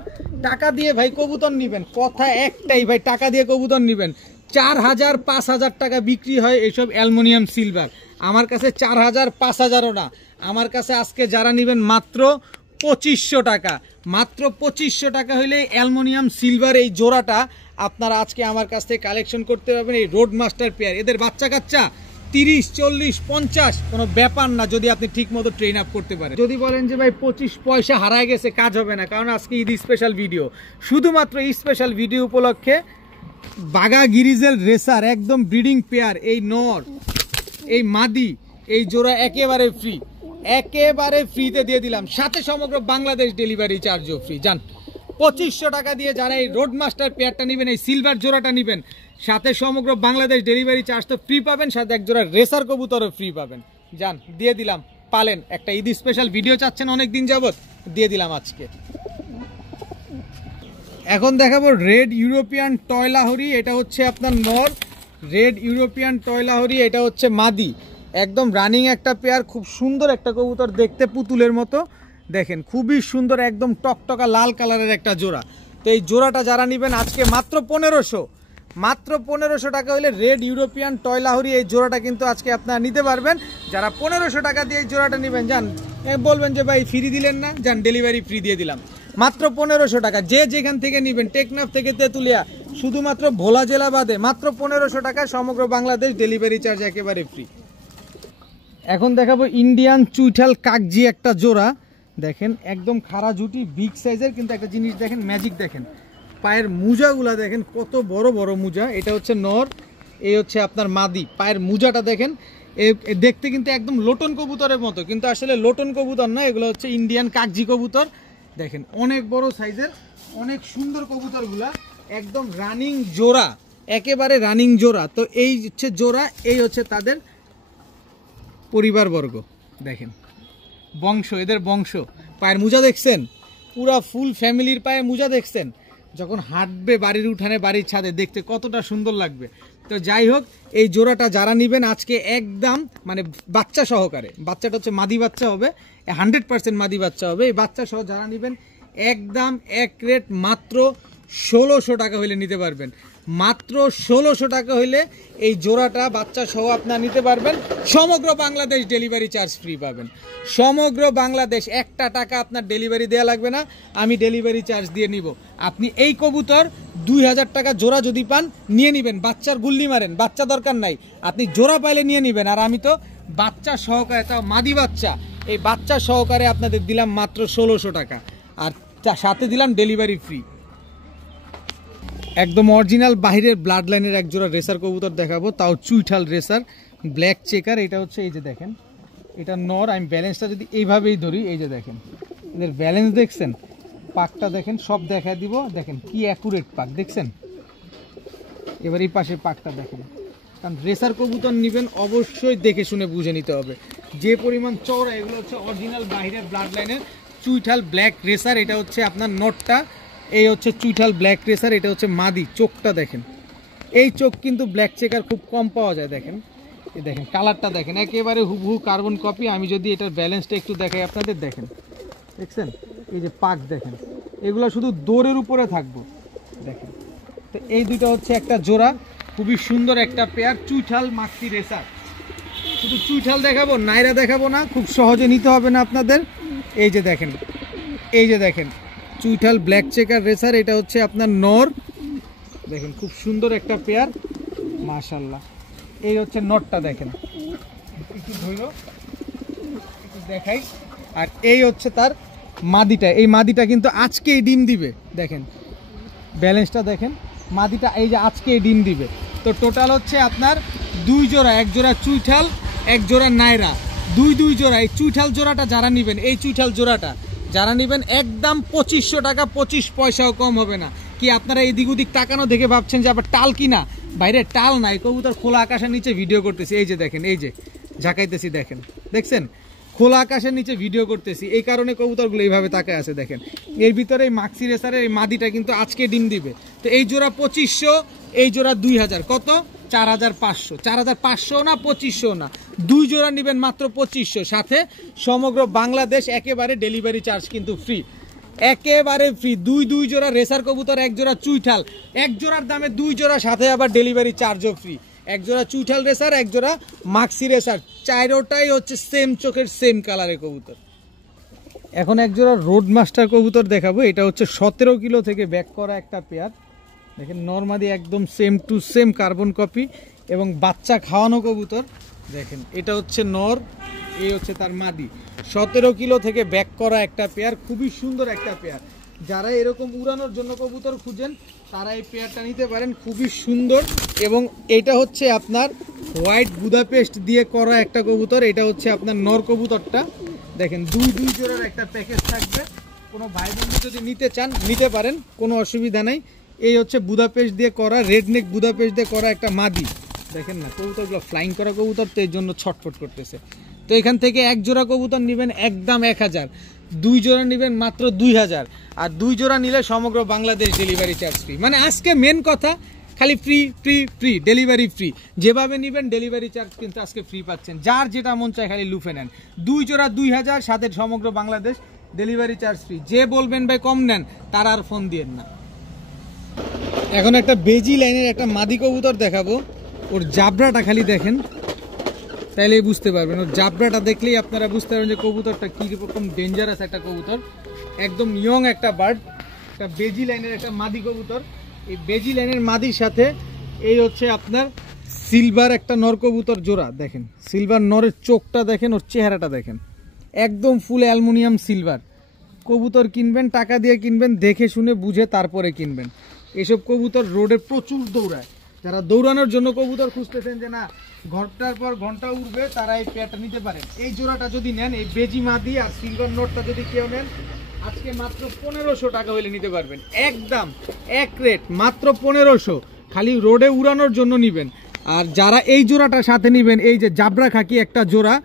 টাকা দিয়ে ভাই কবুতর নিবেন, কথা একটাই ভাই, টাকা দিয়ে কবুতর নিবেন। 4000-5000 টাকা বিক্রি হয় এইসব অ্যালুমিনিয়াম সিলভার, আমার কাছে 4000-5000ও না, আমার কাছে আজকে যারা নেবেন মাত্র 2500 টাকা, মাত্র 2500 টাকা হইলে অ্যালুমিনিয়াম সিলভার এই জোড়াটা আপনারা আজকে আমার কাছ থেকে কালেকশন করতে পারবেন। এই রোড মাস্টার পেয়ার, এদের বাচ্চা কাচ্চা 30, 40, 50 কোনো ব্যাপার না, যদি আপনি ঠিক মতো ট্রেন আপ করতে পারেন। যদি বলেন যে ভাই 25 পয়সা হারায় গেছে, কাজ হবে না, কারণ আজকে ঈদ স্পেশাল ভিডিও, শুধুমাত্র স্পেশাল ভিডিও উপলক্ষে বাগা গিরিজেল রেসার একদম ব্রিডিং পেয়ার, এই নর এই মাদি এই জোড়া একেবারে ফ্রি, একেবারে ফ্রিতে দিয়ে দিলাম, সাথে সমগ্র বাংলাদেশ ডেলিভারি চার্জও ফ্রি। যান, 2500 টাকা দিয়ে যারা এই রোড মাস্টার পেয়ারটা নেবেন, এই সিলভার জোড়াটা নেবেন, সাথে সমগ্র বাংলাদেশ ডেলিভারি চার্জ তো ফ্রি পাবেন, সাথে এক জোড়া রেসার কবুতরও ফ্রি পাবেন। যান, দিয়ে দিলাম, পালেন। একটা ঈদ স্পেশাল ভিডিও চাচ্ছেন অনেক দিন যাবত, দিয়ে দিলাম আজকে। এখন দেখাবো রেড ইউরোপিয়ান টয়লাহরি, এটা হচ্ছে আপনার নর। রেড ইউরোপিয়ান টয়লাহরি এটা হচ্ছে মাদি, একদম রানিং একটা পেয়ার, খুব সুন্দর একটা কবুতর, দেখতে পুতুলের মতো। দেখেন খুবই সুন্দর, একদম টকটকা লাল কালারের একটা জোড়া। তো এই জোড়াটা যারা নেবেন আজকে মাত্র 1500, মাত্র 1500 টাকা হলে রেড ইউরোপিয়ান টয়লাহরি এই জোড়াটা কিন্তু আজকে আপনারা নিতে পারবেন। যারা 1500 টাকা দিয়ে এই জোড়াটা নেবেন, যান বলবেন যে ভাই ফ্রি দিলেন না, যান ডেলিভারি ফ্রি দিয়ে দিলাম মাত্র 1500 টাকা। যে যেখান থেকে নেবেন, টেকনাফ থেকে তেতুলিয়া, শুধুমাত্র ভোলা জেলা বাদে মাত্র 1500 টাকায় সমগ্র বাংলাদেশ ডেলিভারি চার্জ একেবারে ফ্রি। এখন দেখাবো ইন্ডিয়ান চুইঠাল কাকজি একটা জোড়া, দেখেন একদম খাড়া জুটি, বিগ সাইজের, কিন্তু একটা জিনিস দেখেন, ম্যাজিক দেখেন, পায়ের মোজাগুলা দেখেন কত বড় বড় মোজা। এটা হচ্ছে নর, এই হচ্ছে আপনার মাদি। পায়ের মোজাটা দেখেন, দেখতে কিন্তু একদম লোটন কবুতরের মতো, কিন্তু আসলে লোটন কবুতর না, এগুলো হচ্ছে ইন্ডিয়ান কাকজি কবুতর। দেখেন অনেক বড় সাইজের, অনেক সুন্দর কবুতরগুলা, একদম রানিং জোড়া, একেবারে রানিং জোড়া। তো এই হচ্ছে জোড়া, এই হচ্ছে তাদের পরিবারবর্গ, দেখেন বংশ, এদের বংশ। পায়ের মোজা দেখছেন, পুরা ফুল ফ্যামিলির পায়ে মোজা দেখছেন, যখন হাঁটবে বাড়ির উঠানে, বাড়ির ছাদে, দেখতে কতটা সুন্দর লাগবে। তো যাই হোক, এই জোড়াটা যারা নেবেন আজকে একদম মানে বাচ্চা সহকারে, বাচ্চাটা হচ্ছে মাদি বাচ্চা হবে, 100% মাদি বাচ্চা হবে, এই বাচ্চা সহ যারা নেবেন একদম এক রেট মাত্র 1600 টাকা হইলে নিতে পারবেন। মাত্র 1600 টাকা হইলে এই জোড়াটা বাচ্চা সহ আপনারা নিতে পারবেন। সমগ্র বাংলাদেশ ডেলিভারি চার্জ ফ্রি পাবেন, সমগ্র বাংলাদেশ। একটা টাকা আপনার ডেলিভারি দেওয়া লাগবে না, আমি ডেলিভারি চার্জ দিয়ে নিব। আপনি এই কবুতর 2000 টাকা জোড়া যদি পান নিয়ে নেবেন, বাচ্চার গুল্লি মারেন, বাচ্চা দরকার নাই, আপনি জোড়া পাইলে নিয়ে নেবেন। আর আমি তো বাচ্চা সহকারে, তাও মাদি বাচ্চা, এই বাচ্চা সহকারে আপনাদের দিলাম মাত্র 1600 টাকা, আর সাথে দিলাম ডেলিভারি ফ্রি। একদম অরিজিনাল বাহিরের ব্লাড লাইনের এক জোড়া রেসার কবুতর দেখাবো, তাও চুইঠাল রেসার, ব্ল্যাক চেকার। এটা হচ্ছে এই যে দেখেন, এটা নর। আমি ব্যালেন্সটা যদি এইভাবেই ধরি, এই যে দেখেন এদের ব্যালেন্স দেখছেন, পাকটা দেখেন, সব দেখায় দিব, দেখেন কি অ্যাকুরেট পাক দেখছেন। এবার এই পাশে পাকটা দেখেন, কারণ রেসার কবুতর নেবেন অবশ্যই দেখে শুনে বুঝে নিতে হবে, যে পরিমাণ চওড়া। এগুলো হচ্ছে অরিজিনাল বাহিরের ব্লাড লাইনের চুইঠাল ব্ল্যাক রেসার। এটা হচ্ছে আপনার নটটা, এই হচ্ছে চুইঠাল ব্ল্যাক রেসার, এটা হচ্ছে মাদি। চোখটা দেখেন, এই চোখ কিন্তু ব্ল্যাক চেকার খুব কম পাওয়া যায়। দেখেন, এই দেখেন কালারটা দেখেন, একেবারে হুবহু কার্বন কপি। আমি যদি এটার ব্যালেন্সটা একটু দেখাই আপনাদের, দেখেন দেখছেন, এই যে পাক দেখেন, এগুলো শুধু দৌড়ের উপরে থাকবো দেখেন। তো এই দুটো হচ্ছে একটা জোড়া, খুবই সুন্দর একটা পেয়ার, চুইঠাল মাক্সি রেসার। শুধু চুইঠাল দেখাবো, নাইরা দেখাবো না, খুব সহজে নিতে হবে না আপনাদের। এই যে দেখেন, এই যে দেখেন চুইঠাল ব্ল্যাক চেকার রেসার, এটা হচ্ছে আপনার নর, দেখেন খুব সুন্দর একটা পেয়ার, মাশাআল্লাহ। এই হচ্ছে নটটা দেখেন, একটু ধরো একটু দেখাই। আর এই হচ্ছে তার মাদিটা, এই মাদিটা কিন্তু আজকেই ডিম দিবে, দেখেন ব্যালেন্সটা দেখেন, মাদিটা এই যে আজকেই ডিম দিবে। তো টোটাল হচ্ছে আপনার 2 জোড়া, এক জোড়া চুইঠাল, এক জোড়া নাইরা, দুই জোড়া। এই চুইঠাল জোড়াটা যারা নেবেন, এই চুইঠাল জোড়াটা যারা নেবেন একদম 2500 টাকা, 25 পয়সাও কম হবে না। কি আপনারা এদিক ওদিক তাকানো দেখে ভাবছেন যে আবার টাল কিনা? বাইরে টাল নাই, কবুতর খোলা আকাশের নিচে ভিডিও করতেছি, এই যে দেখেন, এই যে ঝাঁকাইতেছি দেখেন, দেখছেন খোলা আকাশের নিচে ভিডিও করতেছি, এই কারণে কবুতরগুলো এইভাবে তাকায় আছে দেখেন। এর ভিতরে এই মাক্সি রেসারের এই মাদিটা কিন্তু আজকে ডিম দিবে। তো এই জোড়া 2500, এই জোড়া 2000, কত 4500, 4500 না 2500 না, 2 জোড়া নেবেন মাত্র 2500, সাথে সমগ্র বাংলাদেশ একেবারে ডেলিভারি চার্জ কিন্তু ফ্রি, একেবারে ফ্রি। 2 জোড়া রেসার কবুতর, এক জোড়া চুইঠাল, এক জোড়ার দামে 2 জোড়া, সাথে আবার ডেলিভারি চার্জও ফ্রি। এক জোড়া চুইঠাল রেসার, এক জোড়া মাক্সি রেসার, চারোটাই হচ্ছে সেম চোখের সেম কালারের কবুতর। এখন এক জোড়া রোড মাস্টার কবুতর দেখাবো, এটা হচ্ছে 17 কিলো থেকে ব্যাক করা একটা পেয়ার, দেখেন নরমালি একদম same to same carbon copy এবং বাচ্চা খাওয়ানো কবুতর। দেখেন এটা হচ্ছে নর, এই হচ্ছে তার মাদি, 17 কিলো থেকে ব্যাক করা একটা পেয়ার, খুবই সুন্দর একটা পেয়ার। যারা এরকম উড়ানোর জন্য কবুতর খুঁজেন তারা এই পেয়ারটা নিতে পারেন, খুবই সুন্দর। এবং এটা হচ্ছে আপনার হোয়াইট বুদাপেস্ট দিয়ে করা একটা কবুতর, এটা হচ্ছে আপনার নর কবুতরটা। দেখেন 2 জোড়ার একটা প্যাকেজ থাকবে, কোনো ভাই বন্ধু যদি নিতে চান নিতে পারেন, কোনো অসুবিধা নাই। এই হচ্ছে বুদাপেস্ট দিয়ে করা, রেডনেক বুদাপেস্ট দিয়ে করা একটা মাদি, দেখেন না কবুতরগুলো ফ্লাইং করা কবুতর, তো এই জন্য ছটফট করতেছে। তো এখান থেকে এক জোড়া কবুতর নেবেন একদম 1000, 2 জোড়া নেবেন মাত্র 2000, আর 2 জোড়া নিলে সমগ্র বাংলাদেশ ডেলিভারি চার্জ ফ্রি। মানে আজকে মেন কথা খালি free free free, delivery free. যেভাবে নেবেন ডেলিভারি চার্জ কিন্তু আজকে ফ্রি পাচ্ছেন, যার যেটা মন চায় খালি লুফে নেন। 2 জোড়া 2000, সাথে সমগ্র বাংলাদেশ ডেলিভারি চার্জ ফ্রি। যে বলবেন ভাই কম নেন, তার আর ফোন দিয়েন না। এখন একটা বেজি লাইনের একটা মাদি কবুতর দেখাবো, ওর জাবরাটা খালি দেখেন, তাইলেই বুঝতে পারবেন। ওর জাবরাটা দেখলেই আপনারা বুঝতে পারবেন যে কবুতরটা কীরকম ডেঞ্জারাস একটা কবুতর, একদম ইয়ং একটা বার্ড, একটা বেজি লাইনের একটা মাদি কবুতর। এই বেজি লাইনের মাদির সাথে এই হচ্ছে আপনার সিলভার একটা নর কবুতর জোড়া। দেখেন সিলভার নরের চোখটা দেখেন, ওর চেহারাটা দেখেন, একদম ফুল অ্যালুমিনিয়াম সিলভার। কবুতর কিনবেন টাকা দিয়ে কিনবেন, দেখে শুনে বুঝে তারপরে কিনবেন। এসব কবুতর রোডে প্রচুর দৌড়ায়, যারা দৌড়ানোর জন্য কবুতর খুঁজতেছেন যে না ঘন্টার পর ঘন্টা উঠবে, তারা এই পেয়ারটা নিতে পারেন। এই জোড়াটা যদি নেন, এই বেজি মাদি আর সিলভার নটটা যদি কেউ নেন, আজকে মাত্র 1500 টাকা হলে নিতে পারবেন। একদম এক রেট, মাত্র 1500, খালি রোডে উড়ানোর জন্য নিবেন। আর যারা এই জোড়াটার সাথে নিবেন, এই যে জাবরা খাকি একটা জোড়া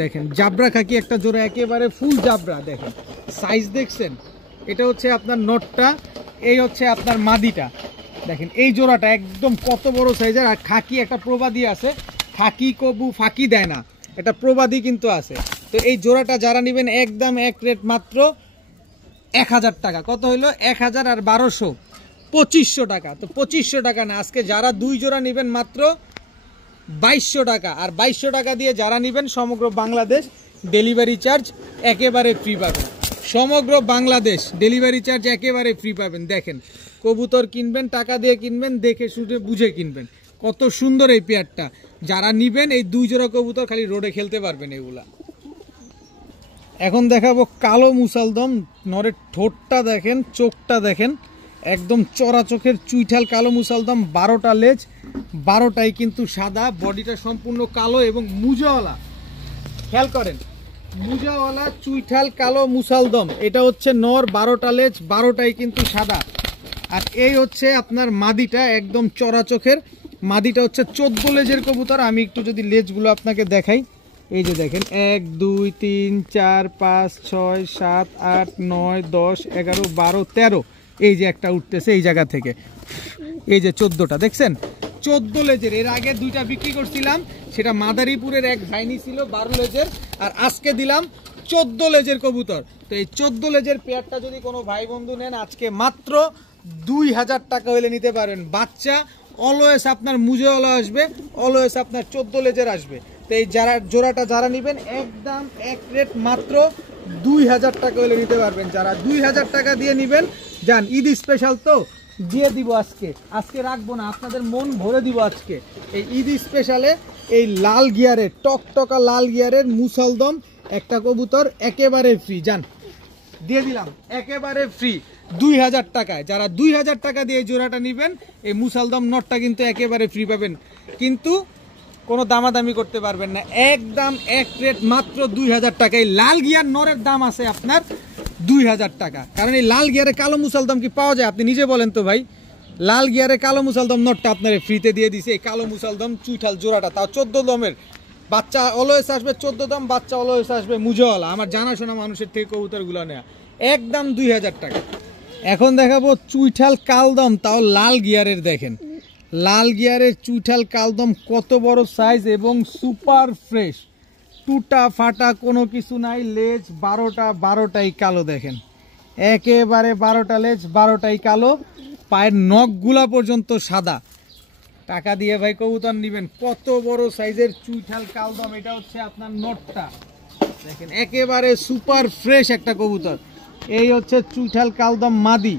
দেখেন, জাবরা খাকি একটা জোড়া, একেবারে ফুল জাবরা দেখেন, সাইজ দেখছেন। এটা হচ্ছে আপনার নটটা, এই হচ্ছে আপনার মাদিটা। দেখেন এই জোড়াটা একদম কত বড় সাইজের। আর খাকি একটা প্রবাদী আছে, খাকি কবু ফাঁকি দেয় না, এটা প্রবাদী কিন্তু আছে। তো এই জোড়াটা যারা নেবেন একদম এক রেট, মাত্র 1000 টাকা। কত হইলো? 1000 আর 1200, 2500 টাকা। তো 2500 টাকা না, আজকে যারা 2 জোড়া নেবেন মাত্র 2200 টাকা। আর 2200 টাকা দিয়ে যারা নেবেন সমগ্র বাংলাদেশ ডেলিভারি চার্জ একেবারে ফ্রি পাবেন। সমগ্র বাংলাদেশ ডেলিভারি চার্জ একেবারে ফ্রি পাবেন। দেখেন কবুতর কিনবেন টাকা দিয়ে কিনবেন, দেখে শুনে বুঝে কিনবেন। কত সুন্দর এই পেয়ারটা, যারা নিবেন এই 2 জোড়া কবুতর খালি রোডে খেলতে পারবেন এগুলা। এখন দেখাবো কালো মুসালদম নরের ঠোঁটটা দেখেন, চোখটা দেখেন, একদম চড়া চোখের চুইঠাল কালো মুসালদম, 12টা লেজ, 12টাই কিন্তু সাদা, বডিটা সম্পূর্ণ কালো এবং মুজাওয়ালা। খেয়াল করেন, মুজাওয়ালা চুইঠাল কালো মুসালদম, এটা হচ্ছে নর, 12টা লেজ, 12টাই কিন্তু সাদা। আর এই হচ্ছে আপনার মাদিটা, একদম চড়া চোখের মাদিটা, হচ্ছে 14 লেজের কবুতর। আমি একটু যদি লেজগুলো আপনাকে দেখাই, এই যে দেখেন 1 2 3 4 5 6 7 8 9 10 11 12 13, এই যে একটা উঠতেছে এই জায়গা থেকে, এই যে 14টা দেখছেন, 14 লেজের। এর আগে 2টা বিক্রি করছিলাম, সেটা মাদারীপুরের এক ভাইনি ছিল 12 লেজের, আর আজকে দিলাম 14 লেজের কবুতর। তো এই 14 লেজের পেয়ারটা যদি কোনো ভাই বন্ধু নেন, আজকে মাত্র 2000 টাকা হলে নিতে পারেন। বাচ্চা অলওয়েজ আপনার মুজেওয়ালা আসবে, অলওয়েজ আপনার 14 লেজের আসবে। তো এই যারা জোড়াটা যারা নেবেন একদম এক রেট, মাত্র 2000 টাকা হলে নিতে পারবেন। যারা 2000 টাকা দিয়ে নেবেন, যান ঈদ স্পেশাল তো দিয়ে দিব আজকে রাখবো না, আপনাদের মন ভরে দিব আজকে। এই ঈদ স্পেশালে এই লাল গিয়ারের, টকটকা লাল গিয়ারের মুসালদম একটা কবুতর একেবারে ফ্রি, যান দিয়ে দিলাম একেবারে ফ্রি 2000 টাকায়। যারা 2000 টাকা দিয়ে এই জোড়াটা নেবেন, এই মুসালদম নটটা কিন্তু একেবারে ফ্রি পাবেন, কিন্তু কোনো দামাদামি করতে পারবেন না, একদম এক রেট, মাত্র 2000 টাকা। এই লাল গিয়ার নরের দাম আছে আপনার 2000 টাকা, কারণ এই লাল গিয়ারে কালো মুসালদম কি পাওয়া যায়? আপনি নিজে বলেন তো ভাই। লাল গিয়ারে কালো মুসালদম নটটা আপনার ফ্রিতে দিয়ে দিছে, এই কালো মুসালদম চুইঠাল জোড়াটা, তাও 14 দমের। বাচ্চা অলওয়েজ আসবে 14 দাম, বাচ্চা অলওয়েজ আসবে মুজওয়ালা। আমার জানাশোনা মানুষের থেকে কবুতরগুলো নেওয়া, একদম 2000 টাকা। এখন দেখাবো চুইঠাল কালদম, তাও লাল গিয়ারের। দেখেন লাল গিয়ারের চুইঠাল কালদম কত বড় সাইজ এবং সুপার ফ্রেশ, টুটা ফাটা কোনো কিছু নাই। লেজ 12টাই কালো, দেখেন একেবারে 12টা লেজ, 12টাই কালো, পায়ের নখগুলা পর্যন্ত সাদা। টাকা দিয়ে ভাই কবুতর নিবেন, কত বড় সাইজের চুইঠাল কালদম। এটা হচ্ছে আপনার নটটা, দেখেন একেবারে সুপার ফ্রেশ একটা কবুতর। এই হচ্ছে চুইঠাল কালদম মাদি,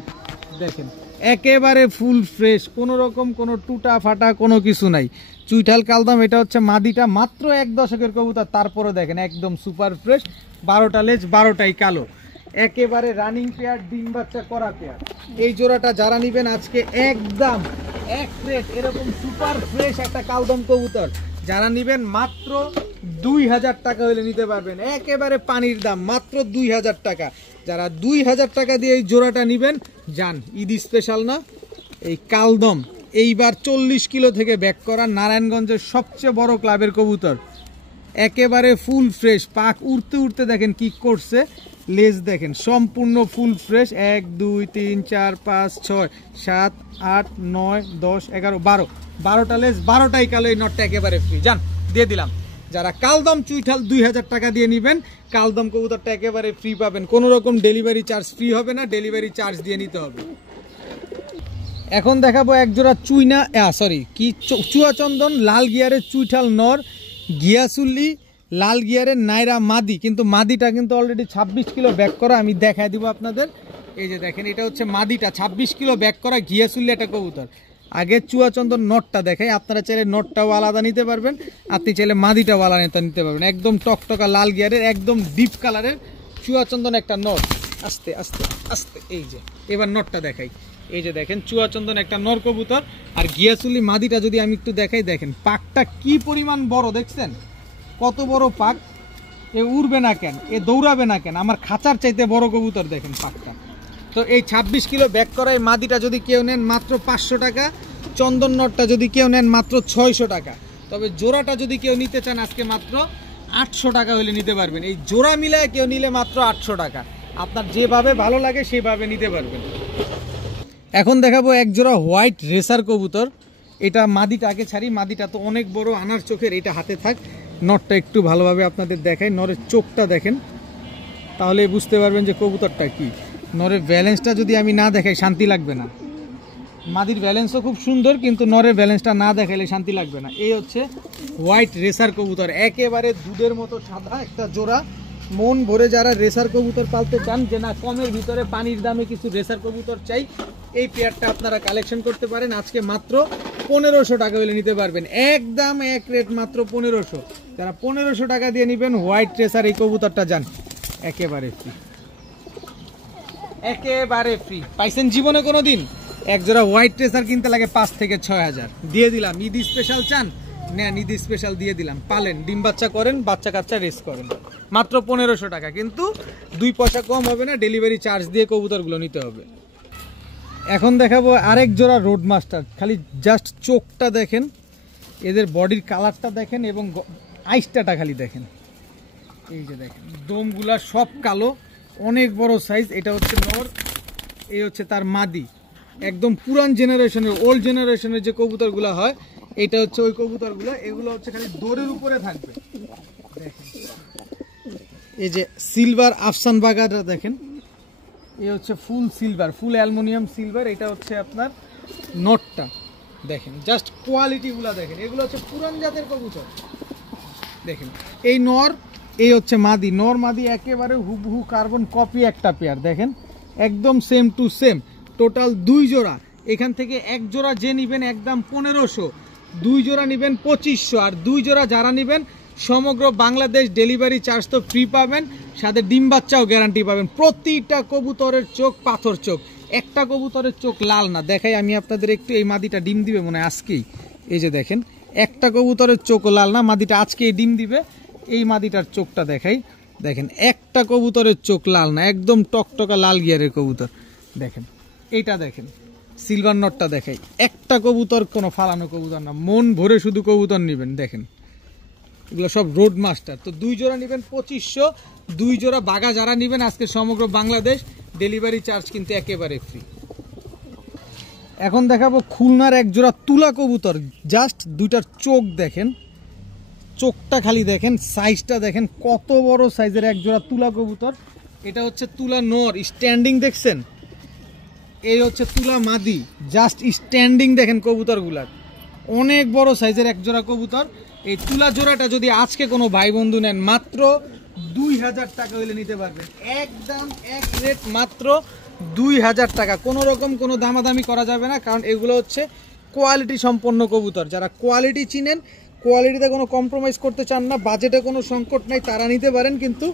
দেখেন একেবারে ফুল ফ্রেশ, কোনো রকম কোনো টুটা ফাটা কোনো কিছু নাই। চুইঠাল কালদম এটা হচ্ছে মাদিটা, মাত্র 1 দশকের কবুতর, তারপরে দেখেন একদম সুপার ফ্রেশ, 12টা লেজ, 12টাই কালো, একেবারে রানিং পেয়ার, ডিম বাচ্চা করা পেয়ার। এই জোড়াটা যারা নেবেন আজকে একদম এক রেট, এরকম সুপার ফ্রেশ একটা কালদম কবুতর যারা নেবেন মাত্র 2000 টাকা হলে নিতে পারবেন, একেবারে পানির দাম, মাত্র 2000 টাকা। যারা 2000 টাকা দিয়ে এই জোড়াটা নেবেন, যান ঈদ স্পেশাল না, এই কালদম এইবার 40 কিলো থেকে ব্যাক করা নারায়ণগঞ্জের সবচেয়ে বড় ক্লাবের কবুতর, একেবারে ফুল ফ্রেশ। পাক উড়তে উড়তে দেখেন কি করছে, লেজ দেখেন সম্পূর্ণ ফুল ফ্রেশ। 1 2 3 4 5 6 7 8 9 10 11 12, 12টা লেজ, 12টাই কালো। এই নটটা একেবারে ফ্রি, যান দিয়ে দিলাম। যারা কালদম চুইঠাল 2000 টাকা দিয়ে নেবেন, কালদম কবুতরটা একেবারে ফ্রি পাবেন, কোনো রকম ডেলিভারি চার্জ ফ্রি হবে না, ডেলিভারি চার্জ দিয়ে নিতে হবে। এখন দেখাবো এক জোড়া চুয়াচন্দন লাল গিয়ারের চুইঠাল নর, গিয়াসুল্লি লাল গিয়ারের নাইরা মাদি, কিন্তু মাদিটা কিন্তু অলরেডি 26 কিলো ব্যাক করা। আমি দেখাই দিব আপনাদের। এই যে দেখেন, এটা হচ্ছে মাদিটা, 26 কিলো ব্যাক করা গিয়াসুল্লি একটা কবুতর। আগে চুয়াচন্দন নটটা দেখাই, আপনারা চাইলে নটটাও আলাদা নিতে পারবেন, আপনি চাইলে মাদিটাও আলাদা নিতে পারবেন। একদম টকটকা লাল গিয়ারের একদম ডিপ কালারের চুয়াচন্দন একটা নট। আস্তে আস্তে আস্তে, এই যে এবার নটটা দেখাই। এই যে দেখেন চুয়াচন্দন একটা নর কবুতর। আর গিয়াসুল্লি মাদিটা যদি আমি একটু দেখাই, দেখেন পাকটা কি পরিমাণ বড়, দেখছেন কত বড় পাক। এ উড়বে না কেন, এ দৌড়াবে না কেন, আমার খাঁচার চাইতে বড় কবুতর। দেখেন পাকটা। তো এই 26 কিলো ব্যাক করা এই মাদিটা যদি কেউ নেন মাত্র 500 টাকা, চন্দন নটটা যদি কেউ নেন মাত্র 600 টাকা। তবে জোড়াটা যদি কেউ নিতে চান আজকে মাত্র 800 টাকা হলে নিতে পারবেন। এই জোড়া মিলায় কেউ নিলে মাত্র 800 টাকা। আপনার যেভাবে ভালো লাগে সেভাবে নিতে পারবেন। এখন দেখাবো এক জোড়া হোয়াইট রেসার কবুতর। এটা মাদিটা আগে ছাড়ি, মাদিটা তো অনেক বড় আনার চোখের, এটা হাতে থাক। নটটা একটু ভালোভাবে আপনাদের দেখাই, নরের চোখটা দেখেন, তাহলে বুঝতে পারবেন যে কবুতরটা কি। নরের ব্যালেন্সটা যদি আমি না দেখাই শান্তি লাগবে না। মাদির ব্যালেন্সও খুব সুন্দর, কিন্তু নরের ব্যালেন্সটা না দেখাইলে শান্তি লাগবে না। এই হচ্ছে হোয়াইট রেসার কবুতর, একেবারে দুধের মতো সাদা একটা জোড়া। মন ভরে যারা রেসার কবুতর পালতে চান, যে না কমের ভিতরে পানির দামে কিছু রেসার কবুতর চাই, এই পেয়ারটা আপনারা কালেকশন করতে পারেন। আজকে মাত্র 1500 টাকা হলে নিতে পারবেন। একদম এক রেট মাত্র 1500। যারা 1500 টাকা দিয়ে নেবেন হোয়াইট রেসার এই কবুতরটা যান, একেবারে ফ্রি, একেবারে ফ্রি। পাইছেন জীবনে কোনো দিন? এক জোড়া হোয়াইট রেসার কিনতে লাগে 5 থেকে 6000, দিয়ে দিলাম। ঈদ স্পেশাল চান, নেন ঈদ স্পেশাল দিয়ে দিলাম। পালেন, ডিম বাচ্চা করেন, বাচ্চা কাচ্চা রেস করেন, মাত্র 1500 টাকা। কিন্তু 2 পয়সা কম হবে না, ডেলিভারি চার্জ দিয়ে কবুতরগুলো নিতে হবে। এখন দেখাবো আরেক জোড়া রোড মাস্টার। খালি জাস্ট চোখটা দেখেন, এদের বডির কালারটা দেখেন এবং আইসটা খালি দেখেন। এই যে দেখেন দমগুলা সব কালো, অনেক বড় সাইজ। এটা হচ্ছে নর, এই হচ্ছে তার মাদি। একদম পুরান জেনারেশনের, ওল্ড জেনারেশনের যে কবুতরগুলো হয়, এটা হচ্ছে ওই কবুতরগুলো। এগুলো হচ্ছে খালি দৌড়ের উপরে থাকবে। দেখেন এই যে সিলভার আফসান বাগাটা দেখেন, এই হচ্ছে ফুল সিলভার, ফুল অ্যালুমিনিয়াম সিলভার। এটা হচ্ছে আপনার নটটা দেখেন, জাস্ট কোয়ালিটিগুলা দেখেন। এগুলো হচ্ছে পুরান জাতের কবুতর। দেখেন এই নর, এই হচ্ছে মাদি। নর মাদি একেবারে হুবহু কার্বন কপি একটা পেয়ার। দেখেন একদম সেম টু সেম। টোটাল 2 জোড়া। এখান থেকে এক জোড়া যে নিবেন একদম 1500, 2 জোড়া নিবেন 2500, আর 2 জোড়া যারা নিবেন সমগ্র বাংলাদেশ ডেলিভারি চার্জ তো ফ্রি পাবেন, সাথে ডিম বাচ্চাও গ্যারান্টি পাবেন। প্রতিটা কবুতরের চোখ পাথর চোখ, একটা কবুতরের চোখ লাল না। দেখাই আমি আপনাদের একটু, এই মাদিটা ডিম দিবে মনে হয় আজকেই। এই যে দেখেন একটা কবুতরের চোখ লাল না, মাদিটা আজকেই ডিম দিবে। এই মাদিটার চোখটা দেখাই, দেখেন একটা কবুতরের চোখ লাল না, একদম টকটকা লাল গিয়ারের কবুতর। দেখেন এইটা দেখেন, সিলভার নটটা দেখাই, একটা কবুতর কোনো ফালানো কবুতর না, মন ভরে শুধু কবুতর নেবেন। দেখেন এগুলো সব রোড মাস্টার। তো 2 জোড়া নেবেন 2500, 2 জোড়া বাগা যারা নেবেন আজকে সমগ্র বাংলাদেশ ডেলিভারি চার্জ কিন্তু একেবারে ফ্রি। এখন দেখাবো খুলনার এক জোড়া তুলা কবুতর। জাস্ট 2টার চোখ দেখেন, চোখটা খালি দেখেন, সাইজটা দেখেন কত বড় সাইজের এক জোড়া তুলা কবুতর। এটা হচ্ছে তুলা নর, স্ট্যান্ডিং দেখছেন। এই হচ্ছে তুলা মাদি, জাস্ট স্ট্যান্ডিং দেখেন কবুতরগুলার, অনেক বড় সাইজের এক জোড়া কবুতর। এই তুলা জোড়াটা যদি আজকে কোনো ভাই বন্ধু নেন মাত্র 2000 টাকা হইলে নিতে পারবেন। একদম এক রেট মাত্র 2000 টাকা। কোনো রকম কোনো দামাদামি করা যাবে না, কারণ এগুলো হচ্ছে কোয়ালিটি সম্পন্ন কবুতর। যারা কোয়ালিটি চিনেন, কোয়ালিটিতে কোনো কম্প্রোমাইজ করতে চান না, বাজেটে কোনো সংকট নাই, তারা নিতে পারেন। কিন্তু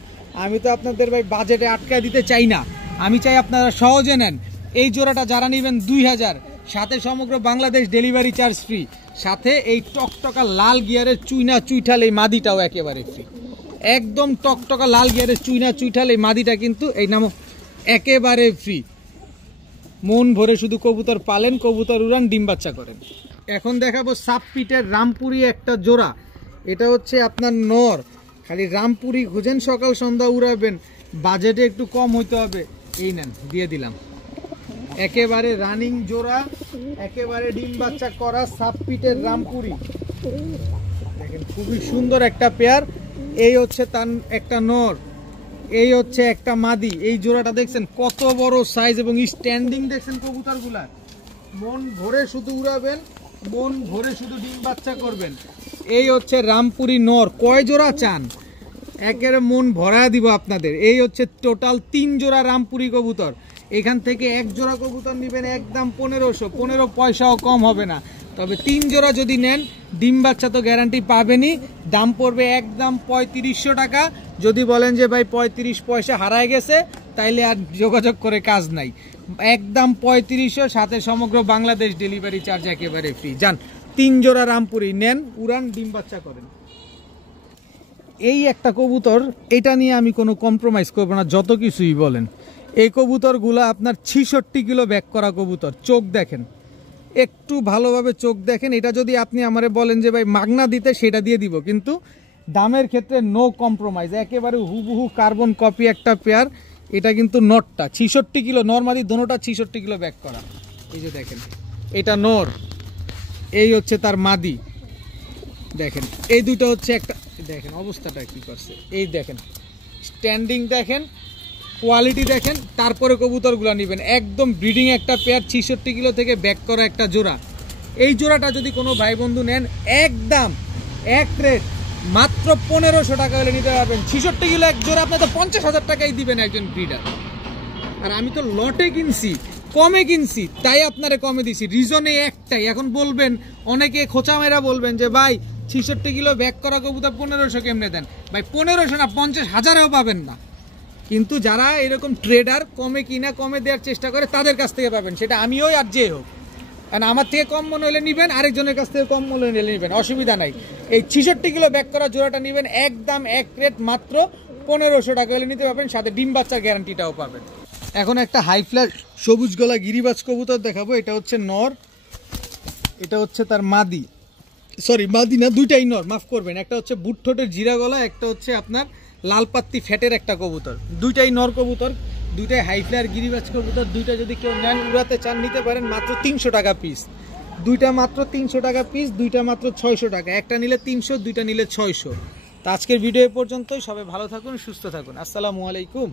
আমি তো আপনাদের ভাই বাজেটে আটকায় দিতে চাই না, আমি চাই আপনারা সহজে নেন। এই জোড়াটা যারা নেবেন 2000, সাথে সমগ্র বাংলাদেশ ডেলিভারি চার্জ ফ্রি, সাথে এই টকটকা লাল গিয়ারের চুইনা চুইঠাল এই মাদিটাও একেবারে ফ্রি। একদম টকটকা লাল গিয়ারের চুইনা চুইঠাল এই মাদিটা কিন্তু এই নাম একেবারে ফ্রি। মন ভরে শুধু কবুতর পালেন, কবুতর উড়ান, ডিম বাচ্চা করেন। এখন দেখাবো সাপপিটের রামপুরি একটা জোড়া। এটা হচ্ছে আপনার নর, খালি রামপুরি খুঁজেন, সকাল সন্ধ্যা উড়াবেন, বাজেটে একটু কম হইতে হবে। এই নেন দিয়ে দিলাম, একেবারে রানিং জোড়া, একেবারে ডিম বাচ্চা করা সাপপিটের রামপুরি। দেখেন খুবই সুন্দর একটা পেয়ার। এই হচ্ছে তার একটা নর, এই হচ্ছে একটা মাদি। এই জোড়াটা দেখছেন কত বড় সাইজ এবং স্ট্যান্ডিং দেখছেন কবুতরগুলা, মন ভরে শুধু উড়াবেন, মন ভরে শুধু ডিম বাচ্চা করবেন। এই হচ্ছে রামপুরি নর, কয় জোড়া চান একেবারে মন ভরা দিব আপনাদের। এই হচ্ছে টোটাল 3 জোড়া রামপুরি কবুতর। এখান থেকে 1 জোড়া কবুতর নেবেন একদম 1500, 15 পয়সাও কম হবে না। তবে 3 জোড়া যদি নেন ডিম বাচ্চা তো গ্যারান্টি পাবেনই। দাম পড়বে একদম 3500 টাকা। যদি বলেন যে ভাই 35 পয়সা হারায় গেছে তাইলে আর যোগাযোগ করে কাজ নাই, একদম 3500, সাথে সমগ্র বাংলাদেশ ডেলিভারি চার্জ একেবারে ফ্রি। যান 3 জোড়া রামপুরি নেন, উড়ান, ডিম বাচ্চা করেন। এই একটা কবুতর, এটা নিয়ে আমি কোনো কম্প্রোমাইজ করবো না যত কিছুই বলেন। এই কবুতরগুলো আপনার 66 কিলো ব্যাক করা কবুতর। চোখ দেখেন, একটু ভালোভাবে চোখ দেখেন। এটা যদি আপনি আমারে বলেন যে ভাই মাগনা দিতে, সেটা দিয়ে দিব, কিন্তু দামের ক্ষেত্রে নো কম্প্রোমাইজ, একেবারে হুবহু কার্বন কপি একটা পেয়ার। এটা কিন্তু নটটা 66 কিলো, নর্মালি দোনোটা 66 কিলো ব্যাক করা। এই যে দেখেন, এটা নর, এই হচ্ছে তার মাদি। দেখেন এই দুটো হচ্ছে একটা, দেখেন অবস্থাটা কি করছে, এই দেখেন স্ট্যান্ডিং দেখেন, কোয়ালিটি দেখেন। তারপরে কবুতরগুলো নেবেন একদম ব্রিডিং একটা পেয়ার, 66 কিলো থেকে ব্যাক করা একটা জোড়া। এই জোড়াটা যদি কোনো ভাই বন্ধু নেন একদম এক রেট মাত্র 1500 টাকা হলে নিতে পারবেন। 66 কিলো এক জোড়া আপনি তো 50,000 টাকাই দিবেন একজন ব্রিডার। আর আমি তো লটে কিনছি, কমে কিনছি, তাই আপনারা কমে দিছি। রিজনে একটাই, এখন বলবেন অনেকে খোঁচা মেরা বলবেন যে ভাই 66 কিলো ব্যাক করা কবুতর 1500 কেমনে দেন? ভাই 1500 না, 50,000ও পাবেন না। কিন্তু যারা এরকম ট্রেডার কমে কিনা কমে দেওয়ার চেষ্টা করে তাদের কাছ থেকে পাবেন, সেটা আমিও আর যে হোক। কারণ আমার থেকে কম মনে হলে নিবেন, আরেকজনের কাছ থেকে কম মনে হলে নিবেন, অসুবিধা নাই। এই 66 কিলো ব্যাক করা জোড়াটা নিবেন একদম এক রেট মাত্র 1500 টাকা হলে নিতে পারবেন, সাথে ডিম বাচ্চার গ্যারান্টিটাও পাবেন। এখন একটা হাই ফ্ল্যাশ সবুজ গলা গিরিবাজ কবুতর দেখাবো। এটা হচ্ছে নর, এটা হচ্ছে তার মাদি, সরি মাদি না, দুইটাই নর, মাফ করবেন। একটা হচ্ছে বুট ঠোঁটের জিরা গলা, একটা হচ্ছে আপনার লাল পাত্তি ফ্যাটের একটা কবুতর। দুইটাই নর কবুতর, দুইটাই হাই ফ্লায়ার গিরিবাজ কবুতর। দুইটা যদি কেউ নেন উড়াতে চান নিতে পারেন, মাত্র 300 টাকা পিস। দুইটা মাত্র 300 টাকা পিস, দুইটা মাত্র 600 টাকা। একটা নিলে 300, দুইটা নিলে 600। তো আজকের ভিডিও পর্যন্তই। সবাই ভালো থাকুন, সুস্থ থাকুন। আসসালামু আলাইকুম।